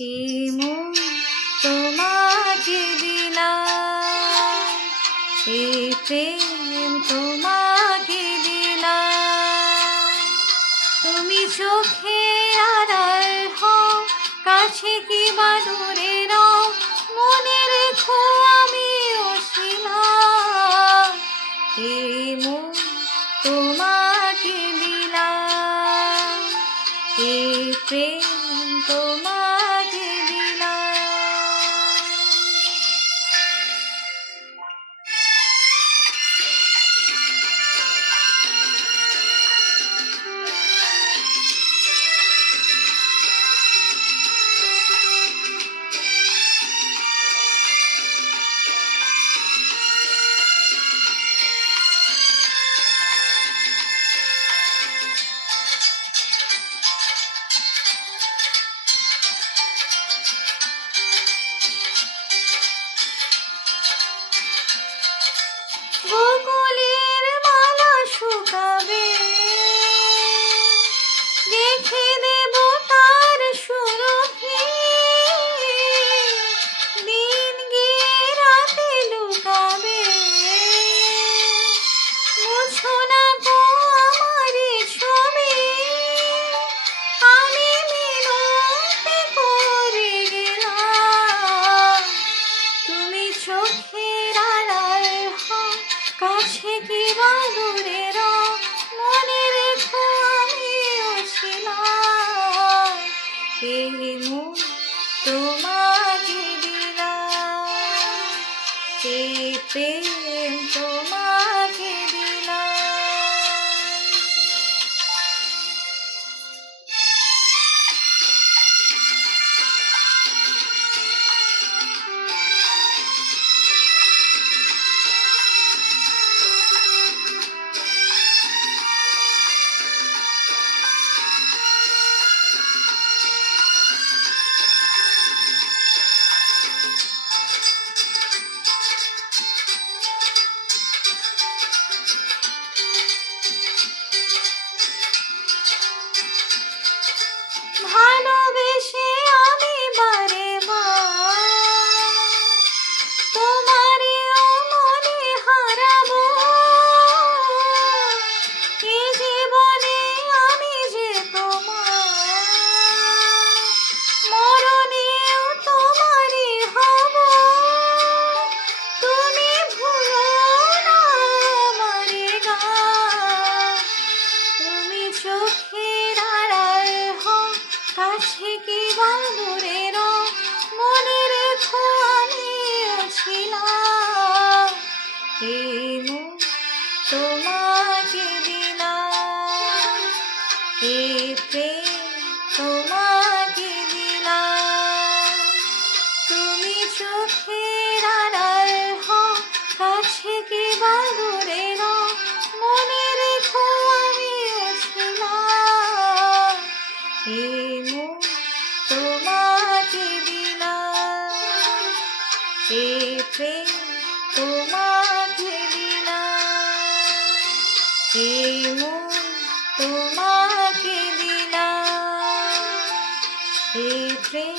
এই মন তোমাকে দিলাম, এই প্রেম তোমাকে দিলাম। তুমি চোখের আড়াল হও, কাছে কিংবা দূরে রও, মনে রেখো আমিও ছিলাম। এই মন তোমাকে দিলাম, এই প্রেম তোমাকে দিলাম। বকুলের মালা শুকাবে, রেখে দেব তার সুরভি। দিন গিয়ে রাতে লুকাবে, মুছো না গো আমারই ছবি। আমি মিনতি করে গেলাম, তুমি চোখের আড়াল হও, কাছে কিংবা দূরে রও, মনে রেখো আমিও ছিলাম। এই মন তোমাকে দিলাম, এই প্রেম তোমাকে দিলাম। ভালোবেসে আমি বারে বার তোমারও মনে হারাবো। এ জীবনে আমি যে তোমার, মরণেও তোমারই হব। তুমি ভুলো না আমারে গান, তুমি চোখের আড়াল হও, কাছে কিংবা দূরে রও, মনে রেখো আমিও ছিলাম। এই মন তোমাকে দিলাম, এই প্রেম তোমাকে দিলাম। তুমি চোখের আড়াল হও, কাছে কিংবা দূরে রও, মনে রেখো আমিও ছিলাম। এই মন তোমাকে দিলাম, এই প্রেম তোমাকে দিলাম। এই মন তোমাকে দিলাম, এই প্রেম